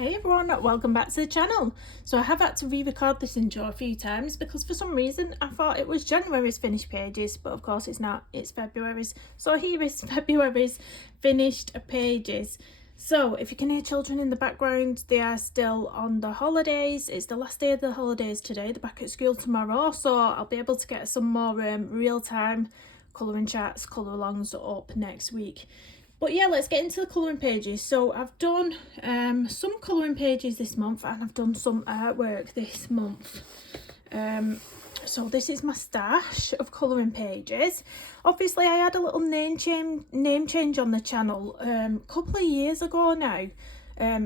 Hey everyone, welcome back to the channel. So I have had to re-record this intro a few times because for some reason I thought it was January's finished pages, but of course it's not, it's February's. So here is February's finished pages. So if you can hear children in the background, they are still on the holidays. It's the last day of the holidays today. They're back at school tomorrow, so I'll be able to get some more real-time colouring chats, colour alongs up next week. But yeah, let's get into the colouring pages. So I've done some colouring pages this month and I've done some artwork this month. So this is my stash of colouring pages. Obviously I had a little name change on the channel a couple of years ago now.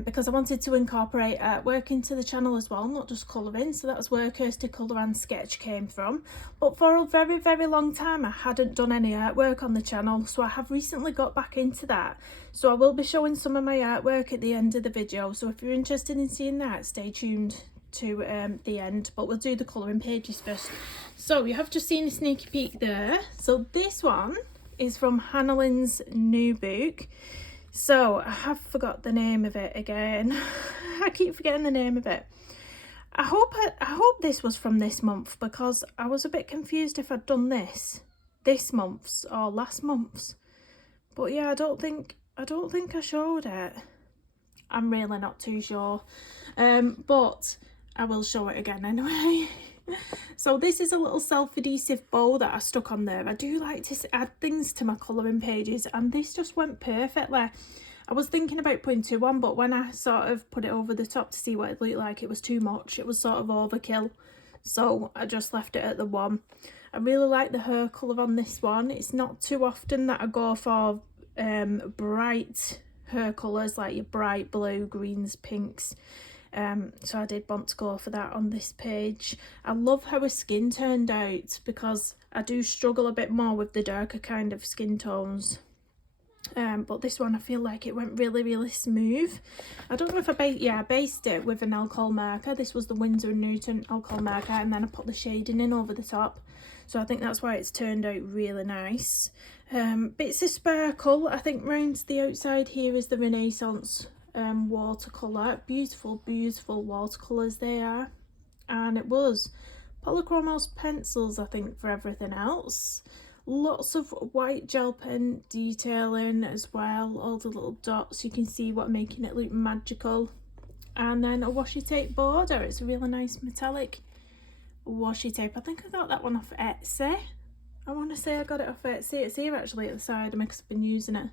Because I wanted to incorporate artwork into the channel as well, not just colouring. So that's where Kirsty Colour and Sketch came from. But for a very, very long time, I hadn't done any artwork on the channel. So I have recently got back into that. So I will be showing some of my artwork at the end of the video. So if you're interested in seeing that, stay tuned to the end. But we'll do the colouring pages first. So you have just seen a sneaky peek there. So this one is from Hannah Lynn's new book. So I have forgot the name of it again. I keep forgetting the name of it. I hope this was from this month because I was a bit confused if I'd done this month's or last month's. But yeah, I don't think I showed it. I'm really not too sure. But I will show it again anyway. So this is a little self-adhesive bow that I stuck on there. I do like to add things to my colouring pages and this just went perfectly. I was thinking about putting two on, but when I sort of put it over the top to see what it looked like, it was too much. It was sort of overkill. So I just left it at the one. I really like the hair colour on this one. It's not too often that I go for bright hair colours like your bright blue, greens, pinks. So I did want to go for that on this page. I love how her skin turned out because I do struggle a bit more with the darker kind of skin tones. But this one I feel like it went really, really smooth. I don't know if I based it with an alcohol marker. This was the Winsor & Newton alcohol marker and then I put the shading in over the top. So I think that's why it's turned out really nice. Bits of sparkle. I think round the outside here is the Renaissance watercolour. Beautiful watercolours they are. And it was Polychromos pencils I think for everything else. Lots of white gel pen detailing as well, all the little dots you can see what making it look magical. And then a washi tape border. It's a really nice metallic washi tape. I think I got that one off Etsy. I want to say I got it off Etsy. It's here actually at the side of me because I've been using it.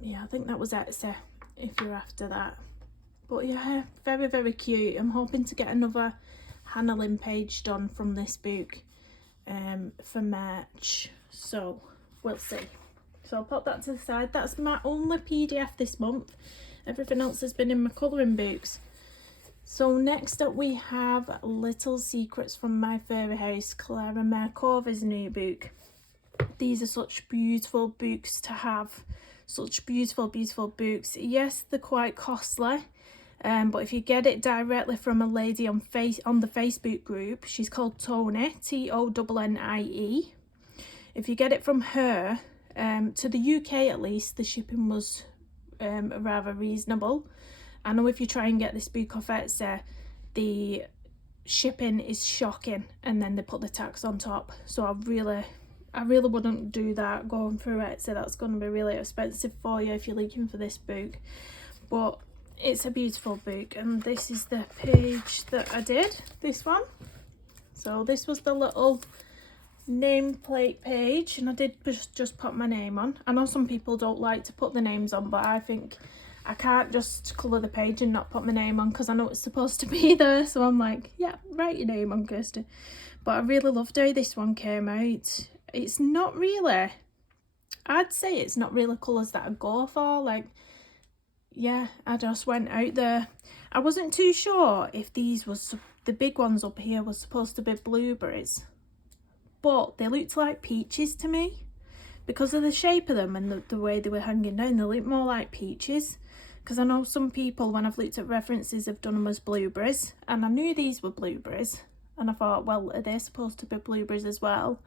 Yeah, I think that was Etsy if you're after that. But yeah, very, very cute. I'm hoping to get another Hannah Lynn page done from this book for March. So we'll see. So I'll pop that to the side. That's my only PDF this month. Everything else has been in my colouring books. So next up we have Little Secrets from My Fairy House, Clara Markova's new book. These are such beautiful books to have. Such beautiful books. Yes, they're quite costly, but if you get it directly from a lady on the Facebook group, she's called Tony, Tonnie. If you get it from her, to the UK at least, the shipping was rather reasonable. I know if you try and get this book off Etsy, the shipping is shocking, and then they put the tax on top. So I really wouldn't do that going through Etsy. That's going to be really expensive for you if you're looking for this book. But it's a beautiful book, and this is the page that I did, this one. So this was the little nameplate page, and I did just put my name on. I know some people don't like to put the names on, but I think I can't just colour the page and not put my name on because I know it's supposed to be there. So I'm like, yeah, write your name on, Kirsty. But I really loved how this one came out. It's not really, I'd say it's not really colours that I go for. Like, yeah, I just went out there. I wasn't too sure if these was, the big ones up here was supposed to be blueberries, but they looked like peaches to me because of the shape of them and the way they were hanging down. They look more like peaches, because I know some people, when I've looked at references, have done them as blueberries, and I knew these were blueberries, and I thought, well, are they supposed to be blueberries as well?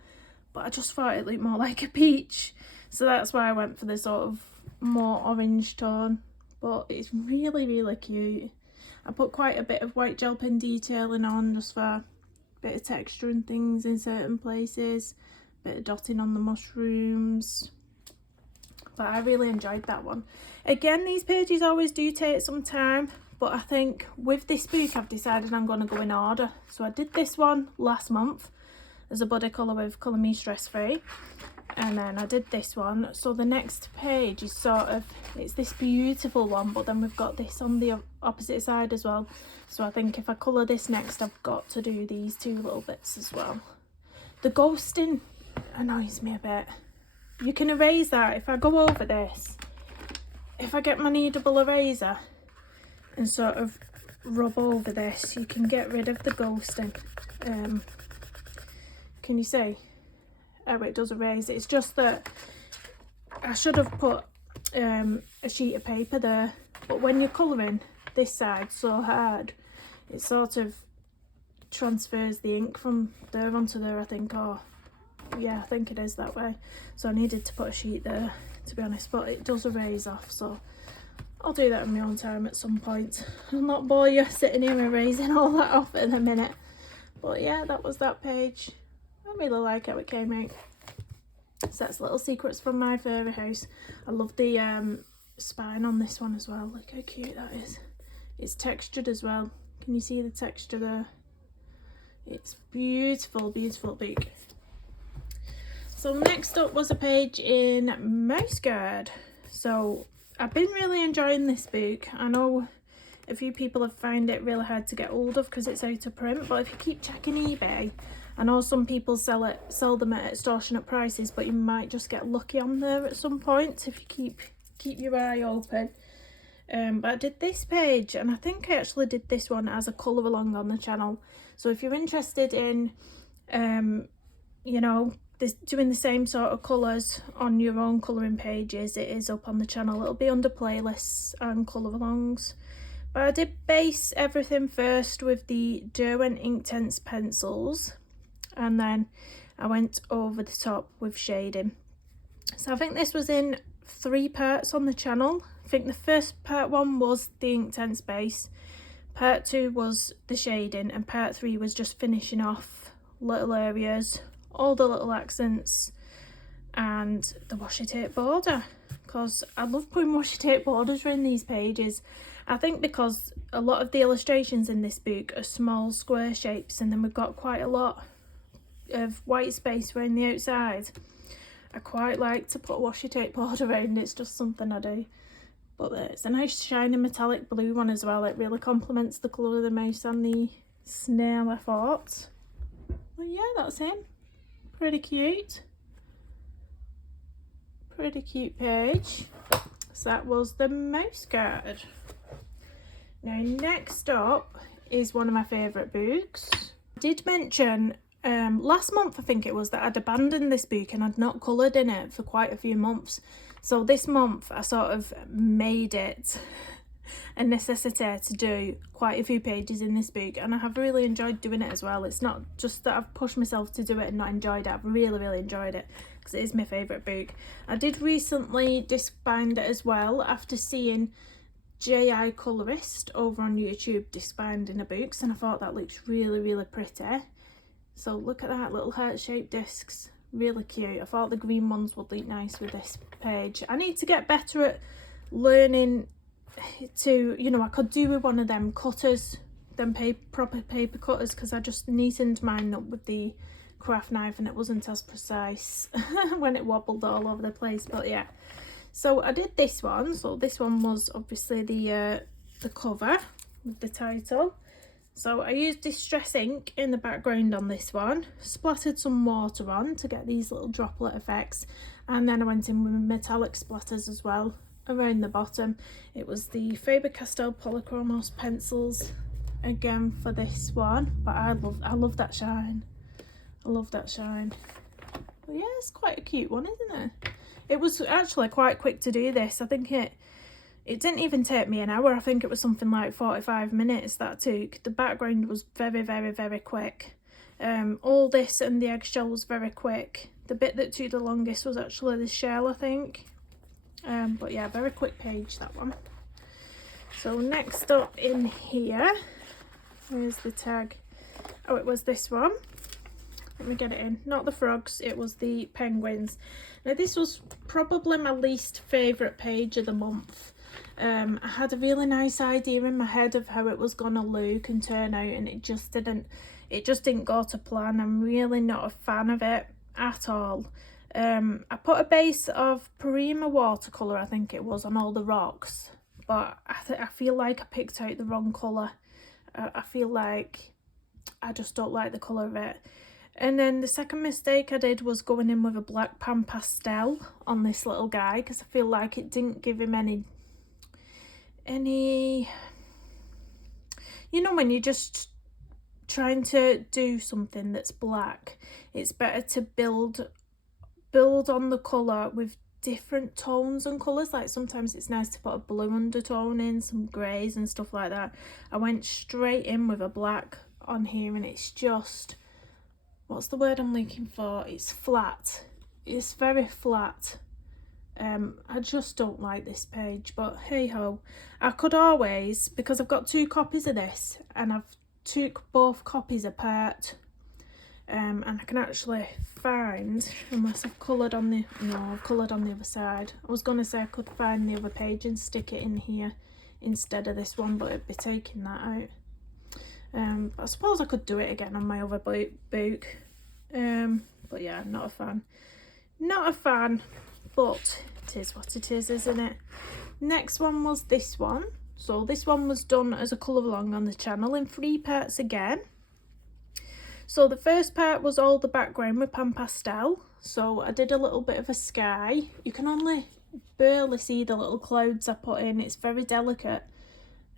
But I just thought it looked more like a peach, so that's why I went for the sort of more orange tone. but it's really, really cute. I put quite a bit of white gel pen detailing on just for a bit of texture and things in certain places, bit of dotting on the mushrooms, but I really enjoyed that one. Again, these pages always do take some time, but I think with this book I've decided I'm going to go in order. So I did this one last month as a body colour with Colour Me Stress Free, and then I did this one. So the next page is sort of, it's this beautiful one, but then we've got this on the opposite side as well. So I think if I colour this next, I've got to do these two little bits as well. The ghosting annoys me a bit. You can erase that. If I go over this, if I get my kneadable eraser and sort of rub over this, you can get rid of the ghosting. Can you see? Oh, it does erase it. It's just that I should have put a sheet of paper there, but when you're colouring this side so hard, it sort of transfers the ink from there onto there, I think. Or yeah, I think it is that way. So I needed to put a sheet there, to be honest, but it does erase off, so I'll do that in my own time at some point. I'll not bore you sitting here erasing all that off in a minute. But yeah, that was that page. I really like how it came out. So that's Little Secrets from My Fairy House. I love the spine on this one as well. Look how cute that is. It's textured as well. Can you see the texture there? It's beautiful, beautiful book. So next up was a page in Mouse Guard. So I've been really enjoying this book. I know a few people have found it really hard to get hold of because it's out of print, but if you keep checking eBay, I know some people sell them at extortionate prices, but you might just get lucky on there at some point if you keep your eye open. But I did this page, and I think I actually did this one as a colour along on the channel. So if you're interested in you know, doing the same sort of colours on your own colouring pages, it is up on the channel. It'll be under playlists and colour alongs. But I did base everything first with the Derwent Inktense pencils, and then I went over the top with shading. So I think this was in 3 parts on the channel. I think the first part 1 was the Inktense base, part 2 was the shading, and part 3 was just finishing off little areas, all the little accents, and the washi tape border, because I love putting washi tape borders around these pages. I think because a lot of the illustrations in this book are small square shapes, and then we've got quite a lot of white space around the outside. I quite like to put washi tape border around. It's just something I do. But it's a nice shiny metallic blue one as well. It really complements the colour of the mouse and the snail, I thought. Well, yeah, that's him. Pretty cute. Pretty cute page. So that was the Mouse Guard. Now next up is one of my favourite books. I did mention last month, I think it was, that I'd abandoned this book and I'd not coloured in it for quite a few months. So this month I sort of made it a necessity to do quite a few pages in this book, and I have really enjoyed doing it as well. It's not just that I've pushed myself to do it and not enjoyed it. I've really enjoyed it because it is my favourite book. I did recently disc bind it as well after seeing J.I. Colorist over on YouTube disc binding her books, and I thought that looks really pretty. So look at that, little heart-shaped discs, really cute. I thought the green ones would look nice with this page. I need to get better at learning to, you know, I could do with one of them cutters, them proper paper cutters, because I just neatened mine up with the craft knife and it wasn't as precise when it wobbled all over the place. But yeah, so I did this one. So this one was obviously the cover with the title. So I used Distress ink in the background on this one, splattered some water on to get these little droplet effects, and then I went in with metallic splatters as well around the bottom. It was the Faber-Castell Polychromos pencils again for this one, but I love that shine. I love that shine. But yeah, it's quite a cute one, isn't it? It was actually quite quick to do this. I think it didn't even take me an hour. I think it was something like 45 minutes that took. The background was very quick. All this and the eggshell was very quick. The bit that took the longest was actually the shell, I think. But yeah, very quick page, that one. So next up in here, where's the tag? Oh, it was this one. Let me get it in. Not the frogs, it was the penguins. Now this was probably my least favourite page of the month. I had a really nice idea in my head of how it was gonna look and turn out, and it just didn't go to plan. I'm really not a fan of it at all. I put a base of Prima watercolour, I think it was, on all the rocks, but I feel like I picked out the wrong colour. I feel like I just don't like the colour of it. And then the second mistake I did was going in with a black pan pastel on this little guy, because I feel like it didn't give him any, you know, when you're just trying to do something that's black, it's better to build on the colour with different tones and colours. Like sometimes it's nice to put a blue undertone in, some greys and stuff like that. I went straight in with a black on here, and it's just, what's the word I'm looking for? It's flat. It's very flat. I just don't like this page, but hey ho. I could always, because I've got 2 copies of this and I've took both copies apart, and I can actually find, unless I've coloured on the, no, I've coloured on the other side. I was going to say I could find the other page and stick it in here instead of this one, but it'd be taking that out. I suppose I could do it again on my other book. But yeah, not a fan. Not a fan, but it is what it is, isn't it? Next one was this one. So this one was done as a colour along on the channel in 3 parts again. So the first part was all the background with pan pastel. So I did a little bit of a sky. You can only barely see the little clouds I put in. It's very delicate,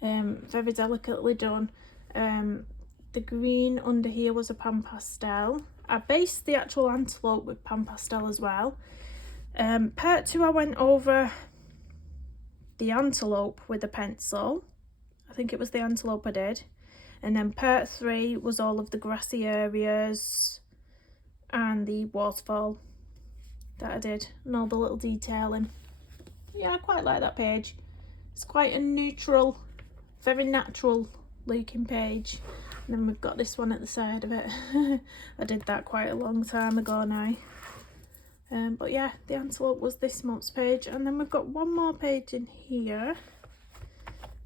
very delicately done. The green under here was a pan pastel. I based the actual antelope with pan pastel as well. Part 2 I went over the antelope with a pencil. I think it was the antelope I did. And then part 3 was all of the grassy areas and the waterfall that I did, and all the little detailing. Yeah, I quite like that page. It's quite a neutral, very natural looking page. And then we've got this one at the side of it. I did that quite a long time ago now. But yeah, the antelope was this month's page. And then we've got one more page in here,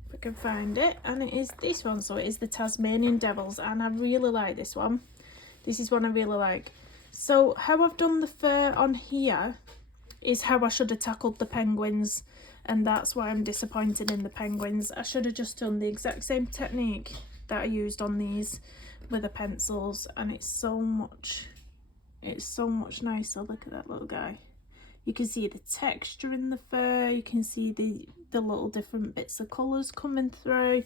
if I can find it, and it is this one. So it is the Tasmanian Devils, and I really like this one. This is one I really like. So how I've done the fur on here is how I should have tackled the penguins, and that's why I'm disappointed in the penguins. I should have just done the exact same technique that I used on these with the pencils, and it's so much nicer. Look at that little guy. You can see the texture in the fur, you can see the little different bits of colours coming through.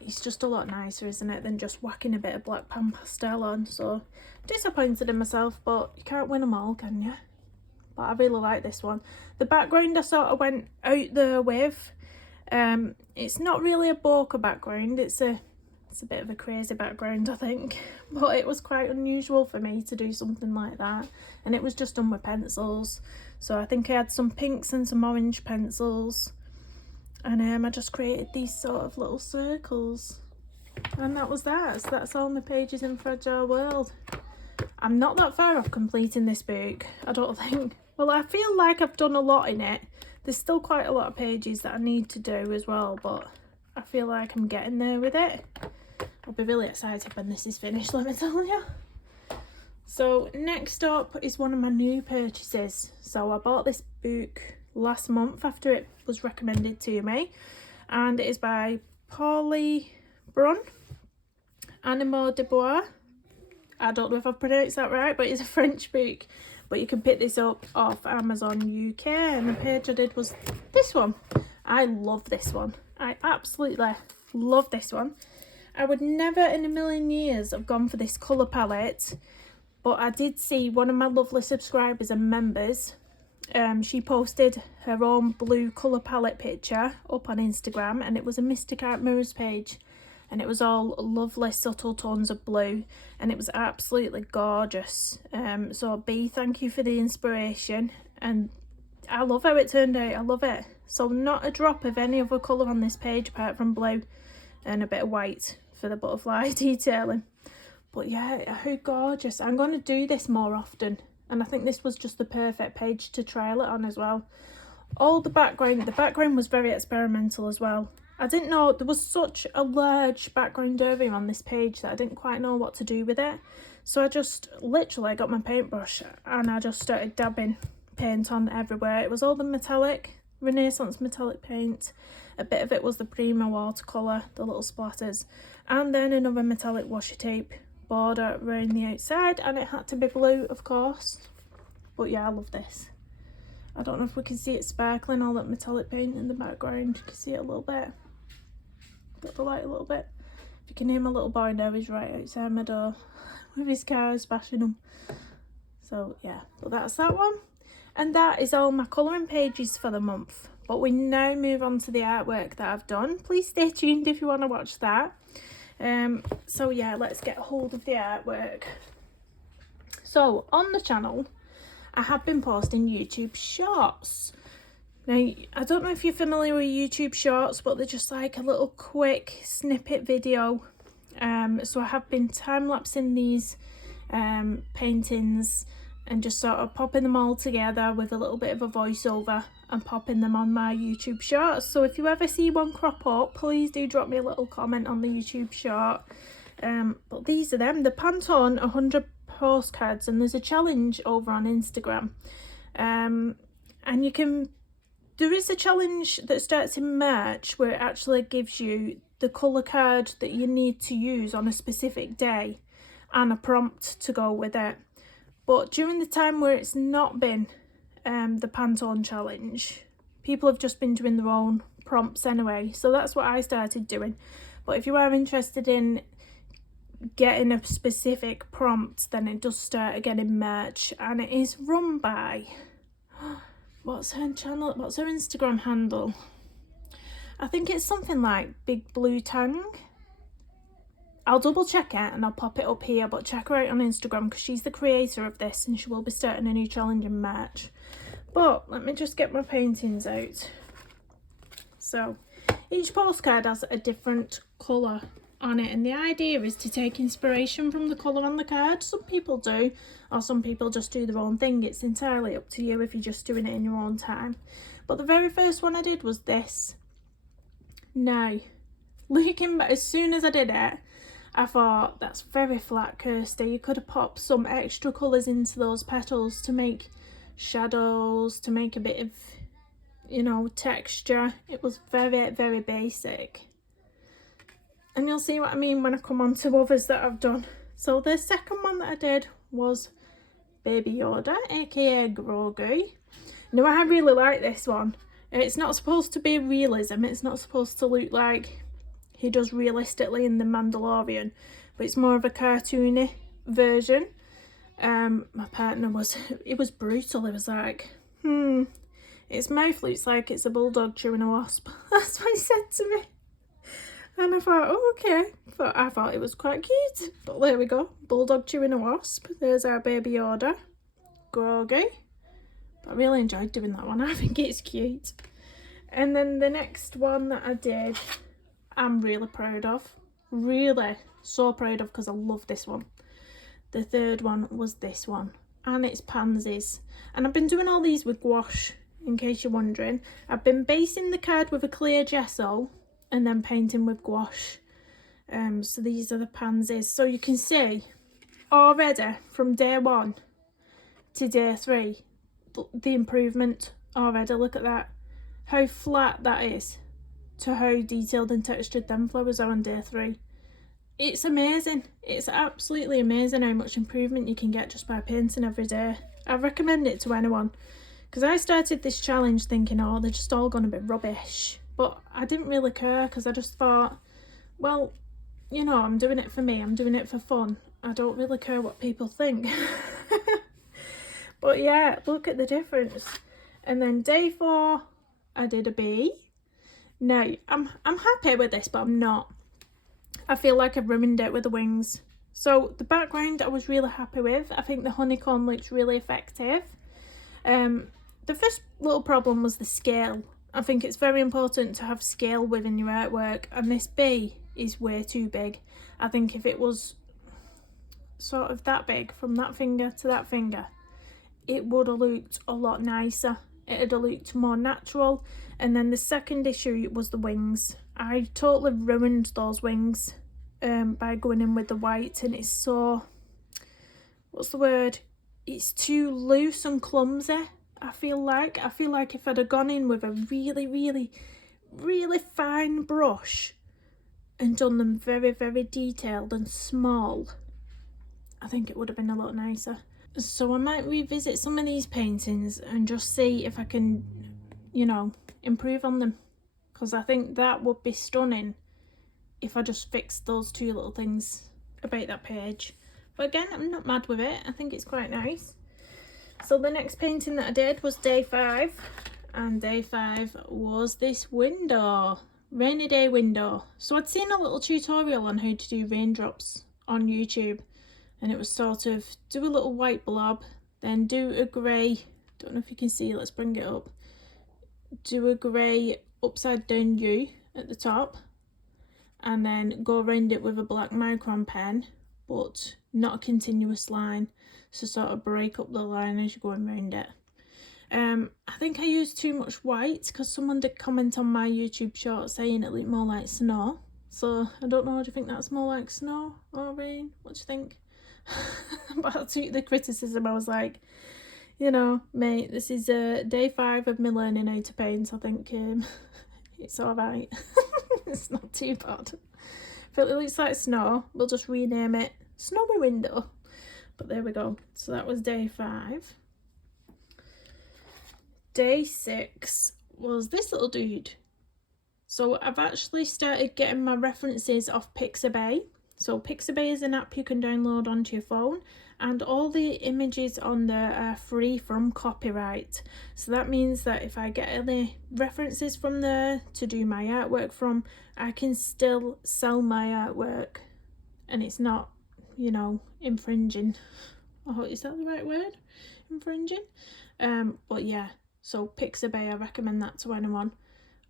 It's just a lot nicer, isn't it, than just whacking a bit of black pan pastel on. So disappointed in myself, but you can't win them all, can you? But I really like this one. The background I sort of went out there with. It's not really a bokeh background, it's a bit of a crazy background, I think, but it was quite unusual for me to do something like that, and it was just done with pencils. So I think I had some pinks and some orange pencils, and I just created these sort of little circles, and that was that. So that's all my pages in Fragile World. I'm not that far off completing this book, I don't think. Well, I feel like I've done a lot in it. There's still quite a lot of pages that I need to do as well, but I feel like I'm getting there with it. I'll be really excited when this is finished, let me tell you. So next up is one of my new purchases. So I bought this book last month after it was recommended to me, and it is by Paulie Brun, Animaux de Bois. I don't know if I've pronounced that right, but it's a French book. But you can pick this up off Amazon UK, and the page I did was this one. I love this one. I absolutely love this one. I would never in a million years have gone for this colour palette, but I did see one of my lovely subscribers and members, she posted her own blue colour palette picture up on Instagram, and it was a Mystic Art Mirrors page, and it was all lovely subtle tones of blue, and it was absolutely gorgeous. So B, thank you for the inspiration, and I love how it turned out. I love it. So not a drop of any other colour on this page apart from blue and a bit of white for the butterfly detailing. But yeah, how gorgeous. I'm going to do this more often, and I think this was just the perfect page to trial it on as well. All the background was very experimental as well. I didn't know there was such a large background area on this page that I didn't quite know what to do with it. So I just literally got my paintbrush and I just started dabbing paint on everywhere. It was all the metallic, Renaissance metallic paint. A bit of it was the Prima watercolour, the little splatters, and then another metallic washi tape border around the outside, and it had to be blue, of course. But yeah, I love this. I don't know if we can see it sparkling, all that metallic paint in the background. You can see it a little bit. Got the light a little bit. If you can hear my little boy now, he's right outside my door with his cars bashing them. So yeah, but that's that one. And that is all my colouring pages for the month. But we now move on to the artwork that I've done. Please stay tuned if you want to watch that. So yeah, let's get hold of the artwork. So on the channel, I have been posting YouTube shorts. Now, I don't know if you're familiar with YouTube shorts, but they're just like a little quick snippet video. So I have been time-lapsing these paintings and just sort of popping them all together with a little bit of a voiceover and popping them on my YouTube shorts. So if you ever see one crop up, please do drop me a little comment on the YouTube short. But these are them, the Pantone 100 postcards, and there's a challenge over on Instagram. And there is a challenge that starts in March where it actually gives you the colour card that you need to use on a specific day and a prompt to go with it. But during the time where it's not been the Pantone challenge, people have just been doing their own prompts anyway. So that's what I started doing. But if you are interested in getting a specific prompt, then it does start again in March, and it is run by, what's her channel, what's her Instagram handle? I think it's something like Big Blue Tang. I'll double check it and I'll pop it up here, but check her out on Instagram because she's the creator of this and she will be starting a new challenge in March. But let me just get my paintings out. So each postcard has a different colour on it, and the idea is to take inspiration from the colour on the card. Some people do, or some people just do their own thing. It's entirely up to you if you're just doing it in your own time. But the very first one I did was this. Now, looking back, as soon as I did it, I thought, that's very flat, Kirsty. You could have popped some extra colours into those petals to make shadows, to make a bit of, you know, texture. It was very, very basic. And you'll see what I mean when I come on to others that I've done. So the second one that I did was Baby Yoda, aka Grogu. Now I really like this one. It's not supposed to be realism. It's not supposed to look like he does realistically in The Mandalorian, but it's more of a cartoony version. My partner was, it was brutal. It was like, its mouth looks like it's a bulldog chewing a wasp. That's what he said to me. And I thought, oh, okay. But I thought it was quite cute. But there we go. Bulldog chewing a wasp. There's our Baby Yoda. Grogu. But I really enjoyed doing that one. I think it's cute. And then the next one that I did, I'm really proud of. Really so proud of, because I love this one. The third one was this one. And it's pansies. And I've been doing all these with gouache, in case you're wondering. I've been basing the card with a clear gesso and then painting with gouache. So these are the pansies. So you can see already from day 1 to day 3 the improvement already. Look at that, how flat that is to how detailed and textured them flowers are on day 3. It's amazing. It's absolutely amazing how much improvement you can get just by painting every day. I recommend it to anyone, because I started this challenge thinking, oh, they're just all going to be rubbish. But I didn't really care, because I just thought, well, you know, I'm doing it for me. I'm doing it for fun. I don't really care what people think. But yeah, look at the difference. And then day 4, I did a bee. Now, I'm happy with this, but I'm not. I feel like I've ruined it with the wings. So the background I was really happy with. I think the honeycomb looks really effective. The first little problem was the scale. I think it's very important to have scale within your artwork, and this bee is way too big. I think if it was sort of that big, from that finger to that finger, it would have looked a lot nicer. It would have looked more natural. And then the second issue was the wings. I totally ruined those wings by going in with the white, and it's so, what's the word? It's too loose and clumsy. I feel like if I'd have gone in with a really, really, really fine brush and done them very, very detailed and small, I think it would have been a lot nicer. So I might revisit some of these paintings and just see if I can, you know, improve on them, because I think that would be stunning if I just fixed those two little things about that page. But again, I'm not mad with it. I think it's quite nice. So the next painting that I did was day 5, and day 5 was this window, rainy day window. So I'd seen a little tutorial on how to do raindrops on YouTube, and it was sort of do a little white blob, then do a grey, don't know if you can see, let's bring it up, do a grey upside down U at the top, and then go around it with a black micron pen, but not a continuous line, so sort of break up the line as you're going around it. I think I used too much white, because someone did comment on my YouTube short saying it looked more like snow. So I don't know, do you think that's more like snow or rain? What do you think? But I took the criticism. I was like, you know, mate, this is day 5 of me learning how to paint. I think it's alright. It's not too bad. If it looks like snow, we'll just rename it Snowy Window. But there we go. So that was day 5. Day 6 was this little dude. So I've actually started getting my references off Pixabay. So Pixabay is an app you can download onto your phone, and all the images on there are free from copyright. So that means that if I get any references from there to do my artwork from, I can still sell my artwork, and it's not, you know, infringing. Oh, is that the right word? Infringing? But yeah, so Pixabay, I recommend that to anyone.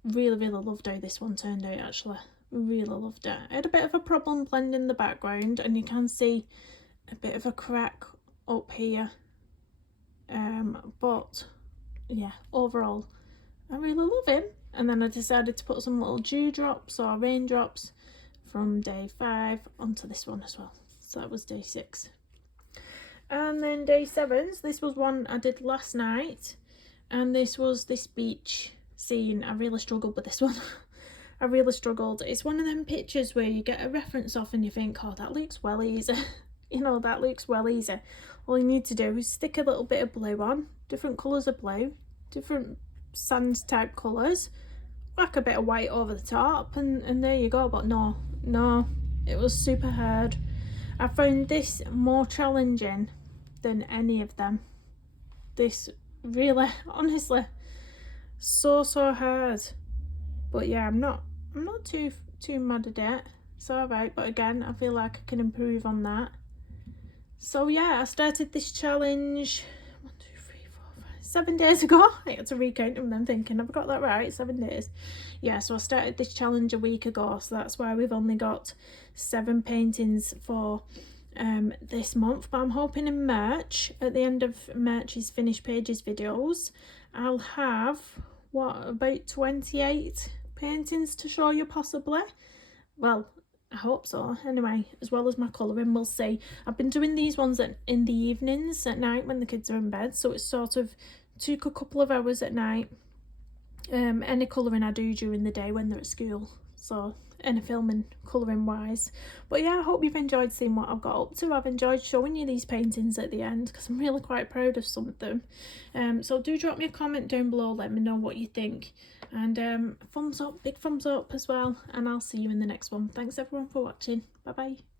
Really, really loved how this one turned out, actually. Really loved it. I had a bit of a problem blending the background, and you can see a bit of a crack up here. But yeah, overall, I really love him. And then I decided to put some little dewdrops or raindrops from day 5 onto this one as well. So that was day 6. And then day 7, this was one I did last night, and this was this beach scene. I really struggled with this one. I really struggled. It's one of them pictures where you get a reference off and you think, oh, that looks well easy. You know, that looks well easy. All you need to do is stick a little bit of blue on, different colours of blue, different sand type colours, whack a bit of white over the top, and there you go. But no, it was super hard. I found this more challenging than any of them. This really, honestly, so hard. But yeah, I'm not too mad at it. It's alright, but again, I feel like I can improve on that. So yeah, I started this challenge 7 days ago. I had to recount them then, thinking, have I got that right? 7 days. Yeah, so I started this challenge a week ago, so that's why we've only got 7 paintings for this month. But I'm hoping in March, at the end of March's finished pages videos, I'll have, what, about 28 paintings to show you, possibly. Well, I hope so. Anyway, as well as my colouring, we'll see. I've been doing these ones in the evenings at night when the kids are in bed, so it's sort of took a couple of hours at night. Any colouring I do during the day when they're at school, so any filming colouring wise. But yeah, I hope you've enjoyed seeing what I've got up to. I've enjoyed showing you these paintings at the end, because I'm really quite proud of some of them. So do drop me a comment down below, let me know what you think, and thumbs up, big thumbs up as well, and I'll see you in the next one. Thanks everyone for watching. Bye bye.